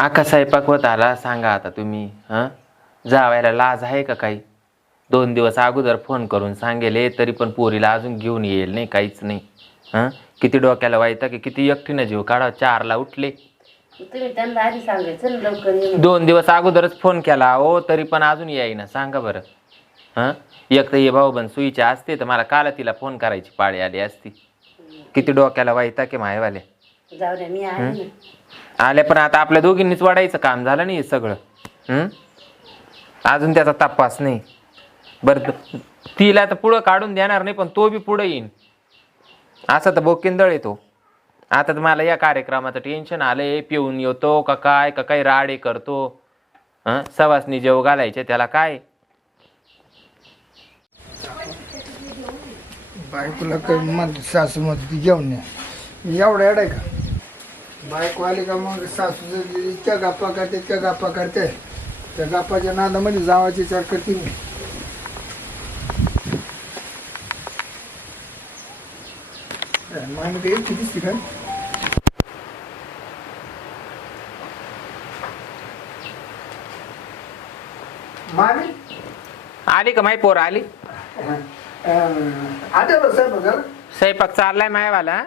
आका स्वयंपाक होत आला सांगा आता तुम्ही हां? जावायला लाज आहे का काही? दोन दिवस अगोदर फोन करून सांगेले तरी पण पोरीला अजून घेऊन येईल नाही काहीच नाही. हां? किती डोक्याला वाईता की किती एकटीनं जीव काढा चारला उठले. तुम्ही त्यांना आधी सांगायचं ना लवकर ये म्हणून. दोन दिवस अगोदरच फोन केला हो तरी पण अजून येईना सांगा बरं. हां? एक तर हे भाऊ बन सुईचे असते तर मला काल तिला फोन करायची पाळी आली असती. किती डोक्याला वाईता की मायवाले? जाऊ द्या मी आहे ना आले पण आता आपल्या दोघींनीच वाढायचं काम झालं नाही हे सगळं. हं? अजून त्याचा तपास नाही. बरं त- तिला तर पुढं काढून देणार नाही पण तो बी पुढं येईन. असं तर बोकिंदळ येतो आता तर मला या कार्यक्रमाचं टेन्शन आलंय पिऊन येतो का काय का काही राडे करतो. हं? सवासनी जेव घालायचे त्याला काय? बायकोला काही सासू मग ती जेवण एवढं एवढं आहे का? बायको आली का मग सासू इतक्या गप्पा करते इतक्या गप्पा करते त्या गप्पाच्या नादामध्ये जावाची विचार करते मी. मामी काही एकटी दिसते का मामी? आली का माही पोर? आली? आठवलं सर बघा स्वयंपाक चाललाय मायवाला.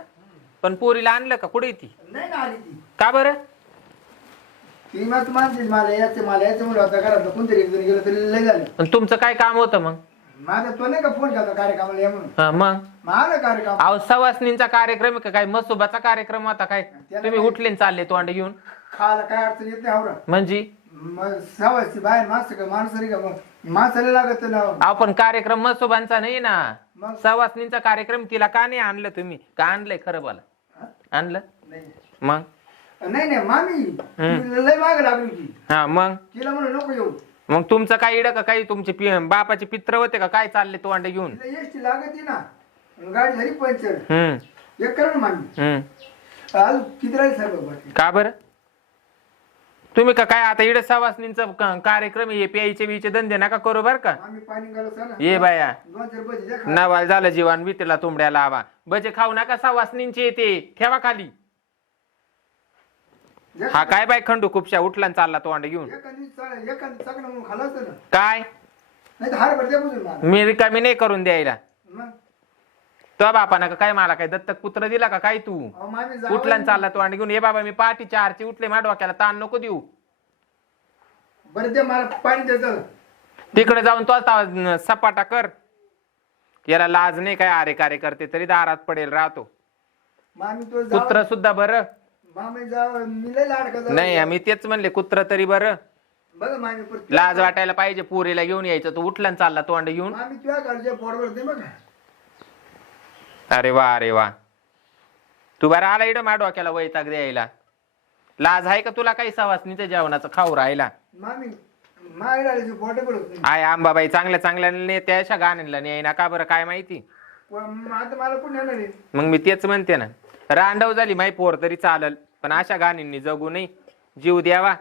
पण पोरीला आणलं का? कुठे ती? नाही आली ती. का बरं? ती मग मला यायचं मला यायचं म्हणलं होता कोणतरी एक जण गेलं तरी लय झाले. तुमचं काय काम होतं मग? माझा तो नाही का फोन केला कार्यक्रमाला या म्हणून? हं, मग? कार्यक्रम अहो सवासनींचा कार्यक्रम आहे का? काय मसोबाचा कार्यक्रम होता काय? तुम्ही उठले न चालले तोंड घेऊन. खायला काय अडचण येत नाही आवरा. म्हणजे? मग सवासची बाहेर माणसं का माणसं का मग? माणसाला लागत ना. अहो पण कार्यक्रम मसोबांचा नाही ना. मग? सवासनींचा कार्यक्रम तिला का नाही आणलं तुम्ही? का आणलंय खरं बोला? आणलं? नाही. मग? नाही नाही मामी ती लय माग लागली होती. हा मग? तिला म्हणलं नको येऊ. मग तुमचं काय इड का काही? तुमचे पि- बापाचे पित्र होते का? काय चालले तोंड घेऊन? तिला एसटी लागत ना. गाडी झाली पंचर. हम्म. एक करा ना मामी. हम्म. आज किती राहील का बरं? तुम्ही का काय आता इड सवासनींचा क- कार्यक्रम हे प्यायचे बियचे धंदे नका करू बर का? आम्ही पाणी घालत ना ये बाया. दोन चार बजे द्या खा. नवाल झालं जीवन विटेला तुंबड्या लावा. बजे खाऊ नका सवासनींचे येते ठेवा खाली. हा काय बाय खंडू खुपशा उठला न चालला तोंड घेऊन? एखादी चांगलं एखादी चांगलं म्हणून खाल्लं असतं ना. काय? नाही तर हार भरते बुजून मला. मी रिकामी नाही करून द्यायला. मग? तो बापानं का काय मला काय दत्तक पुत्र दिला का काय तू? अहो, मामी उठला जावं चालला तोंड घेऊन. ये बाबा मी पहाटे चारची उठले माझ्या डोक्याला ताण नको देऊ. बरं ते मला पाणी तिकडे जाऊन तो आता सपाटा कर. याला लाज नाही काय? आरे कार्य करते तरी दारात पडेल राहतो. मामी तो कुत्र सुद्धा बरं. मामी जाव मी लय लाडका जावं. नाही आम्ही तेच म्हणले कुत्र तरी बरं. बघा मामी परत लाज वाटायला पाहिजे पुरीला घेऊन यायचं. तू उठला न चालला तोंड घेऊन. मामी तुझ्या घरच्या पोरवर दे बघा. अरे वा अरे वा. तू बरं आला इकडं माझ्या डोक्याला वैताग द्यायला. लाज आहे का तुला काही सवासनीच्या जेवणाचं खाऊ राहिला. मामी आय आंबाबाई चांगल्या चांगल्या नेत्या अशा गाण्यांना नाही ना का बरं काय माहिती? पण आता मला कोण येणार आहे? मग मी तेच म्हणते ना. रांडव झाली माही पोर तरी चालल पण अशा गाणींनी जगू नाही जीव द्यावा.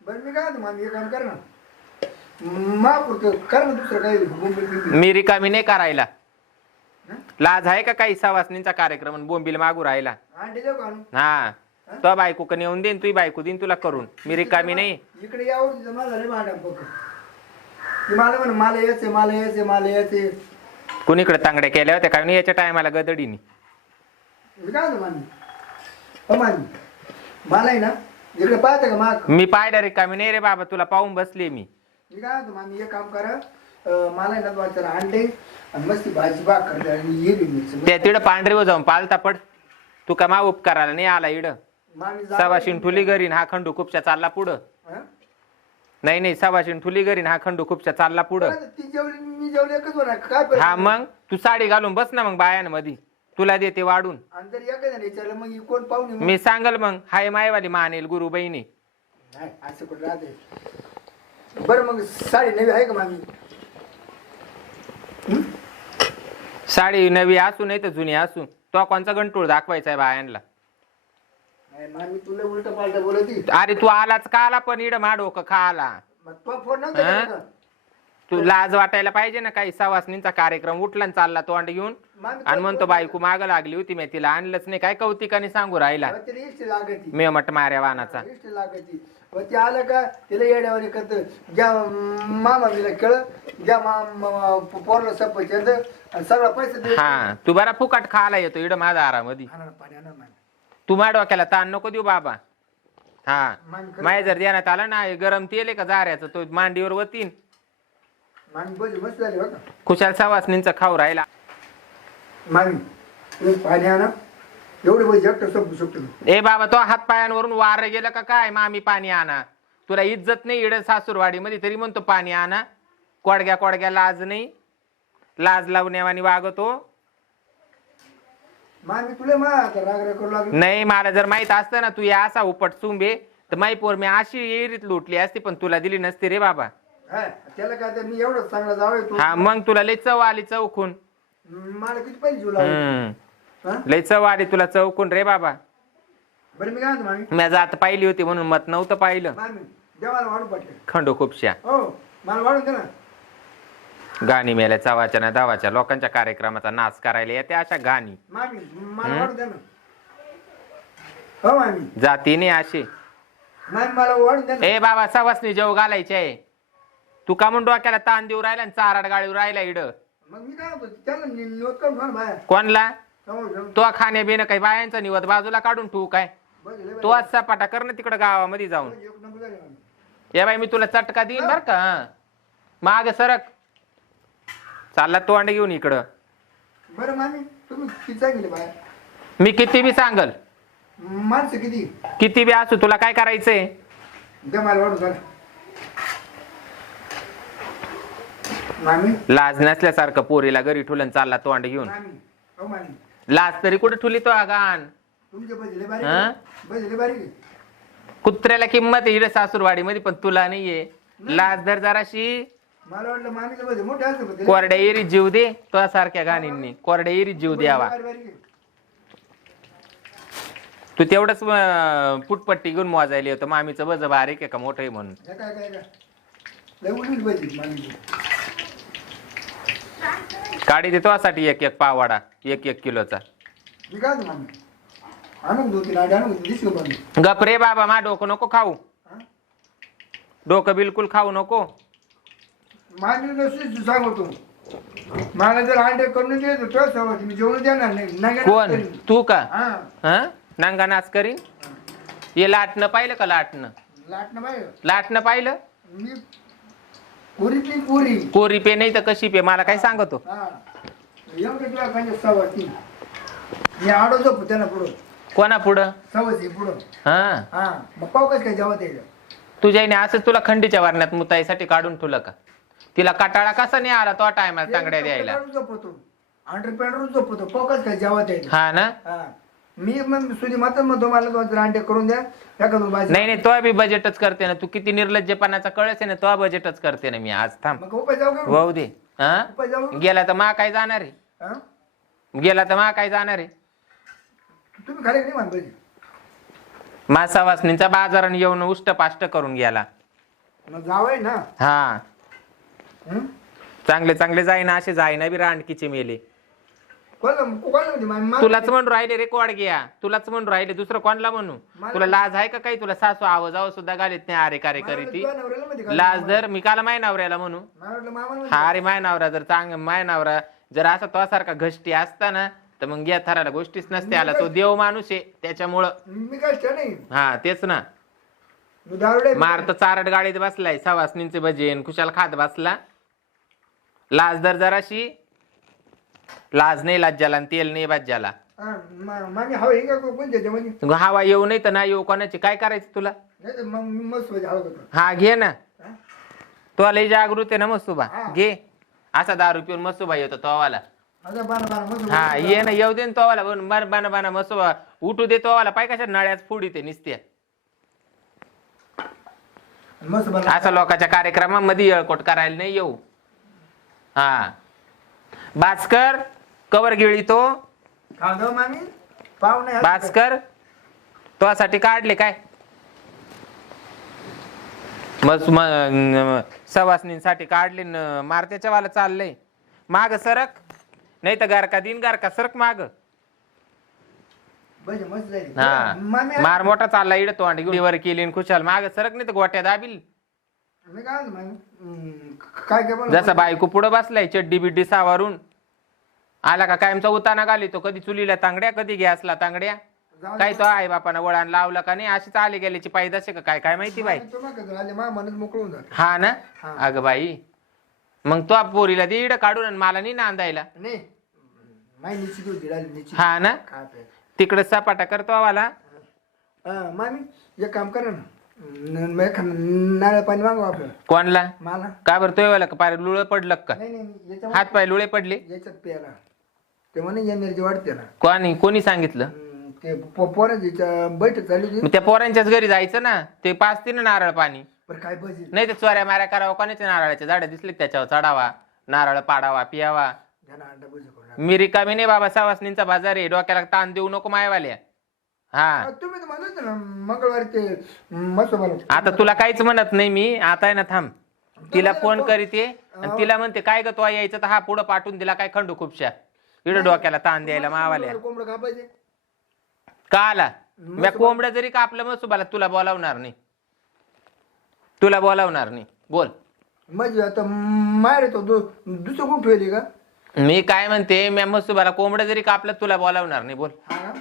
बरं मी काय म्हणतो मामी एक काम कर ना. मा पुरतं कर ना दुसरं काही बोंबील बिंबील. मी रिकामी नाही करायला लाज आहे का काही सवासनींचा कार्यक्रम आणि बोंबील मागू राहिला? अंडे देऊ का आणून? हा. तो बायको का नेऊन देईन तुही बायको देईन तुला करून. मी रिकामी नाही. इकडे यावर जमा झाले ती मला म्हण मला यायचे मला यायचे मला यायचे कुणीकडे तांगड्या केल्या होत्या नाही याच्या टायमाला गदडीनी. काय म्हणतो मामी हो मामी मला आहे ना? इकडे पाहते का माग? मी नाही रे बाबा तुला पाहून बसले मी. मी काय म्हणतो मामी एक काम करा. अं, मला आहे ना दोन चार अंडे आणि मस्ती भाजी बाग करते आणि हिरवी मिरची. त्या तिकडं पांढरीवर जाऊन पालता पड. तू का मा उपकाराला नाही आला इड मामी जा- ठुली घरीन हा खंडू खुपच्या चालला पुढं. हं? नाही नाही सवाशीन ठुली घरीन हा खंडू खुपच्या चालला पुढं. ती जेवली मी जेवली एकच बरं काय परिस्थिती? हा मग? तू साडी घालून बस ना मग बायांमध्ये. तुला देते वाढून. आणि जर एखाद्याने विचारलं मग ही कोण पाहुणे मग? मी सांगल मग हाय मायवाली मानेल गुरु बहिणी. नाही असं कुठं राहते बरं मग साडी नवी आहे का मामी साडी नवी असू नाही तर जुनी असू तो कोणचा गंटूळ दाखवायचा आहे बायांना नाही मामी तुला उलट पालट बोलती अरे तू आलाच का आला पण इड मा डोकं खा आला मग तो फोन नव्हता हं? केला का? तू लाज वाटायला पाहिजे ना काही सवासनींचा कार्यक्रम उठला चालला तोंड घेऊन. आणि म्हणतो बायको माग लागली होती मी तिला आणलंच नाही. काय कौतिकाने सांगू राहिला? तिला इष्ट लागती. मेमट माऱ्या वानाचा. इष्ट लागती. पण ते आलं का तिला येड्यावर करत ज्या मामा तिला खेळ ज्या मा पोरला आणि सगळा पैसे दे हा तू बरा फुकट खायला येतो इकडं माझा आरामधी आणा ना पाणी आणा ना. तू माझ्या डोक्याला ताण नको देऊ बाबा. हा. माय जर देण्यात आला ना हे गरम तेल आहे का जाऱ्याचं तो मांडीवर वतीन. खुशाल सवासनींचा खाऊ राहिला. मामी तुम्ही पाणी आणा. एवढे पैसे एकटं संपू शकतो मी. ए बाबा तो हात पायांवरून वार गेलं का काय? मामी पाणी आणा. तुला इज्जत नाही इड सासूरवाडी मध्ये तरी म्हणतो पाणी आणा. कोडग्या कोडग्या लाज नाही. लाज लावण्यावानी वागतो. मामी तुला मा आता राग राग करू लागली. नाही मला जर माहीत असतं ना तू या असा उपट चुंबे तर माई पोर मी अशी एरीत लुटली असती पण तुला दिली नसती रे बाबा. हा त्याला काय मी एवढं चांगला जावं तू. हा मग तुला लय चव आली चौकून मला किती पैसे देऊ लागले? हम्म. हा? लय चव आली तुला चौकून रे बाबा. बरं मी काय म्हणतो मामी? मी जात पाहिली होती म्हणून मत नव्हतं पाहिलं. मामी देवाला वाढू पाठवे. खंडू खूपशा. हो मला वाढून दे ना. गाणी मेल्या चावाच्या ना दावाच्या. लोकांच्या कार्यक्रमाचा नाच करायला येते अशा गाणी. मामी मला वाढून दे ना. हो मामी. जातीने अशी. मामी मला वाढून दे ना. ए बाबा सवासनी जेव घालायचे. आहे तू का म्हणून डोक्याला ताण देऊ राहिला आणि चाराड गाळीवर राहिला इड? मग मी काय म्हणतो त्याला नि- निवत करून खा ना बाहेर. कोणला? समोर. तो खाणे बिन काही बायांचा निवत बाजूला काढून ठेवू काय? लय तो आज सपाटा कर ना तिकडं गावामध्ये जाऊन. बरं. एक नंबर झाले मामी. या बाई मी तुला चटका देईन बर का. माग सरक. चालला तोंड घेऊन इकडं. बरं मामी तुम्ही किती सांगितले बाहेर? मी किती बी सांगल. माणसं किती? किती बी असू तुला काय करायचंय? झालं मामी. लाज नसल्यासारखं पोरीला घरी ठुलन चालला तोंड घेऊन. मामी. हो मामी. लाज तरी कुठे ठुली तो आगान? तुमचे बजले हा? बारीक बजले बारीक कुत्र्याला किंमत आहे इकडे सासूरवाडी मध्ये पण तुला नाहीये. लाज धर जराशी. मला वाटलं मामीचं बजे मोठे असतं पण ते. कोरड्या एरी जीव दे तो सारख्या गाणींनी. कोरड्या एरी जीव द्यावा बारीक बारीक आहे. तू तेवढंच अं, पुटपट्टी घेऊन मोजायला होतं मामीचं बज बारीक आहे का मोठं आहे म्हणून? हे काय काय काय? लय उडील बजी मामीची. काढी देतो साठी एक एक पावाडा एक एक किलोचा. मी काय म्हणतो मामी. आणून दोन तीन आठ आणून दिसलो पण गप रे बाबा मा डोकं नको खाऊ? डोकं बिलकुल खाऊ नको. सांगतो. मला जर अंडे करून तर मी जेवण देणार नाही. नंगा कोण? करीन. तू का? हा. हा? नांगा नाच करीन? हे. लाटणं पाहिलं का लाटणं? लाटणं बाई लाटणं पाहिलं? मी पुरी कोरी पे नाही तर कशी पे? मला काय सांगतो? हा. एवढं तुला म्हणजे सवय ती मी आडो झोपू त्यांना पुढं. कोणा पुढं? सवय पुढं. हा. हा. मग पाव कसं काय जेवत यायचं तुझ्याने असंच तुला खंडीच्या वारण्यात मुताईसाठी काढून ठेवलं का? तिला कटाळा कसा नाही आला तो टायमाला तांगड्या द्यायला? झोपतो. अंडर पॅन्टवर झोपतो. पाव कसं काय जेवत यायचं हा ना? हा. मी मग सुधी मात्र मग तुम्हाला दोन चार अंडे करून द्या. एखादं भाजी नाही नाही तो बी बजेटच करते ना. तू किती निर्लज्जपणाचा कळस आहे ना तो बजेटच करते ना मी. आज थांब. मग उपाय जाऊ का? वाहू दे. हा? उपाय जाऊ गेला तर मा काय जाणार आहे? हा? गेला तर मा काय जाणार आहे? तुम्ही खाली नाही पाहिजे बाजाराने येऊन उष्ट पाष्ट करून गेला. मग जावय ना. हा. हं? चांगले चांगले जाईना असे जाईना बी रांडकीचे मेले. कोणाला कोणाला म्हणते? मा- मा- तुलाच म्हणून राहिले रे कोड घ्या. तुलाच म्हणून राहिले. दुसरं कोणाला म्हणू? मला- तुला लाज आहे का काही? तुला सासू आवाज आवाज सुद्धा घालीत नाही. अरे कार्य मला करी ती. तुझ्या नवऱ्याला म्हणते का? लाज धर. मी काला माय नवऱ्याला म्हणू. मला वाटलं. हा अरे माय नवरा जर चांग माय नवरा जर असा तो सारखा घष्टी असता ना तर मग या थराला गोष्टीच नसते आला. तो देव माणूस आहे त्याच्यामुळं. मी काय स्टॅ नाही. हा तेच ना. मी दारुडे मारत चारट गाडीत बसलाय. सवासनींचे भजन खुशाल खात बसला. लाज दर जराशी. लाज नाही लाज्जाला आणि तेल नाही बाज्याला मामी हवं हे का कोण त्याच्यामध्ये हवा येऊ नाही तर नाही येऊ कोणाची? काय करायचं तुला? नाही तर मग मी मस्त पाहिजे हवं होतं हा घे ना. हा? तो लय जागृत आहे ना मस्तुबा. हा. घे. असा दारू पिऊन मस्तुबा येतो तोवाला. आता बारा बारा मस्त हा ये ना येऊ दे ना तोवाला. बन बन बाना बाना मस्तुबा. उठू दे तोवाला. पाय कशा नळ्यात फुडी ते मस्त बना. असं लोकांच्या कार्यक्रमामध्ये येळकोट करायला नाही येऊ. हा. भास्कर कवर गिळी तो. खांदव मामी पाव नाही भास्कर तो काढले काय? मग सवासनींसाठी काढले न मारत्याच्या वाला चाललंय. माग सरक नाही तर गारका दिन गारका सरक माग. बजे मस्त झाली. हा. मामी मार मोठा चालला इड तो आणि वर केली आणि खुशाल. माग सरक नाही तर गोट्या दाबील. मी काय म्हणतो मामी हम्म, काय काय बोल जसा बायको पुढं बसलाय चड्डी बिड्डी सावारून. आला का कायमचा उताना घाली तो कधी चुलीला तांगड्या कधी गॅसला तांगड्या. काय तो आई बापानं वळण लावलं का नाही अशीच आली गेल्याची पायदासे का काय काय माहिती बाई? तुम्हाला कसं आले मा मनच मोकळून जात. हा ना? हा. अगं बाई मग तो पोरीला दे इड काढून आणि मला नाही नांदायला. नाही. माय निश्चित होती राहिली निश्चित हा ना? काय पे तिकडे सपाटा करतो आम्हाला मामी एक काम करा ना. न- न- एखाद नारळ पाणी मागू आपलं. कोणला? मला. का बरं? तो वेळेला का? पार लुळ पडलं का? नाही नाही याच्यावर हात पाय लुळे पडले? याच्यात प्यायला. ते म्हणे एनर्जी वाढते ना. कोणी कोणी सांगितलं? हम्म, ते पो- पोरांची बैठक चालली होती. मग त्या पोरांच्याच घरी जायचं ना? ते पाचते ना नारळ पाणी. बरं काय पाहिजे नाही तर चोऱ्या माऱ्या करावं कोणाच्या नारळाच्या झाडं दिसले का त्याच्यावर? चढावा. नारळ पाडावा पियावा. त्यांना अंडा बुजी करून मी रिकामी नाही बाबा सवासनींचा बाजार आहे. डोक्याला ताण देऊ नको मायवाल्या. हा. तुम्ही तर म्हणत होते ना मंगळवारी ते आता तुला काहीच म्हणत नाही मी आता आहे ना थांब. तिला फोन करीते आणि तिला म्हणते काय ग तो यायचं तर हा पुढं पाठवून दिला काय खंडू खूपशा. इकडं डोक्याला ताण द्यायला मावाल्या. कोंबडं कापायचे. का आला? मी कोंबड्या जरी कापलं मग सुबाला तुला बोलावणार नाही. तुला बोलावणार नाही. बोल. म्हणजे आता मार येतो दुसरं ठेवली का? मी काय म्हणते मी मसुबाला कोंबड्या जरी कापलं तुला बोलावणार नाही. बोल. हा ना?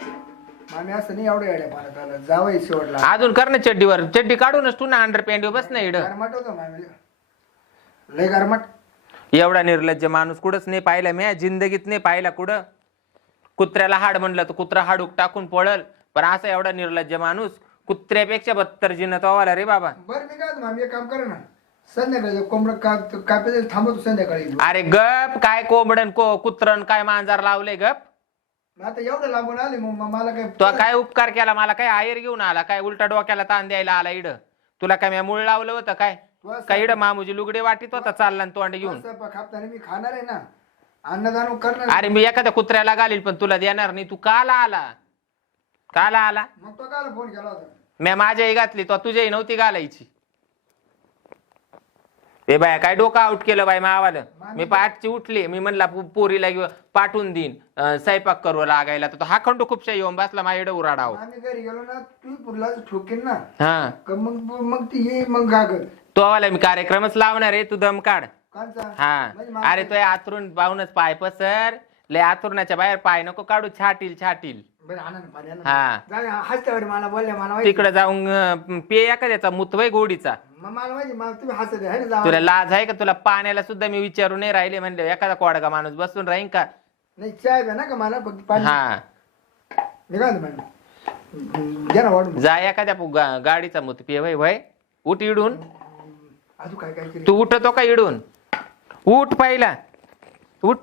आम्ही असं नाही एवढं येड्या पाण्यात आला जावं शेवटला अजून कर ना चड्डीवर. चड्डी काढूनच तू ना अंडर पॅन्ट बस ना इड. गारमाट होतं मामीला लय गारमाट. एवढा निर्लज्ज माणूस कुठंच नाही पाहिला मी. जिंदगीत नाही पाहिला कुठं. कुत्र्याला हाड म्हणलं तर कुत्रा हाडूक टाकून पळल. पण असा एवढा निर्लज्ज माणूस कुत्र्यापेक्षा बत्तर जिन्नत व्हावा रे बाबा. बरं मी काय मामी एक काम करा ना. संध्याकाळी कोंबडं काप कापायचं थांबवतो संध्याकाळी. अरे गप काय कोंबडन को कुत्रन काय मांजार लावले गप. मग आता एवढं लांबून आले मग मला काय तो काय उपकार केला? मला काय आयर घेऊन आला? काय उलटा डोक्याला ताण द्यायला आला इड? तुला काय मूळ लावलं होतं काय? काय इड मामूजी लुगडे वाटीत होता चालला न तोंड घेऊन? खापताना मी खाणार आहे ना. अन्नदान करणार अरे मी एखाद्या कुत्र्याला घालील पण तुला देणार नाही. तू काला आला? काला आला? मग तो काल फोन केला होता. मी माझ्याही घातली तो तुझ्याही नव्हती घालायची. ए बाय काय डोकं आउट केलं बाय मावालं? मी पाठची उठली. मी म्हणला पो- पोरीला पाठवून देईन. अं, स्वयंपाक करू लागायला. तर तो हा खंडू खूपशा येऊन बसला माझ्याकडे उराडाव आम्ही घरी गेलो ना तू पुरला ठोकेन ना. हा. का मग मग ती ये मग तो आला मी कार्यक्रमच लावणार आहे तू दम काढ. म्हणजे हा. मा- अरे तो आतरून पाहूनच पाय पसर. लय आतुरणाच्या बाहेर पाय नको काढू छाटील छाटील. बरं आणा ना पाणी आणा हा. ना. जाऊ दे, हसत्यावर मला बोलले मला माहिती. तिकडे जाऊन अं, पे एखाद्याचा मुतवय गोडीचा. मग मला माहिती मला तुम्ही हसत आहे ना तुला लाज आहे का? तुला पाण्याला सुद्धा मी विचारू नाही राहिले म्हणले एखादा कोडगा माणूस बसून राहीन का? नाही चाय द्या ना का मला फक्त पाणी. हा. निघा ना मॅडम. घ्या ना वाढून. जा एखाद्या पु- गा- गाडीचा मुत पे वय वय. उठ इडून. अजून काय काय केलं तू उठतो का इडून? उठ पहिला. उठ.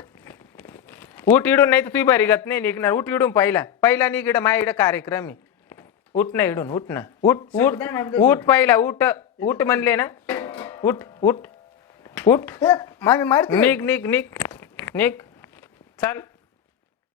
उठ इडून नाही तर तुझी बरी गत नाही निघणार. उठ इडून पहिला. पहिला निघ इडं माझ्या इडं कार्यक्रम आहे. उठ ना इडून उठ ना. उठ उठ उठ पहिला उठ उठ म्हणले ना. उठ उठ उठ. मामी मारते. निघ निघ निघ निघ. चल.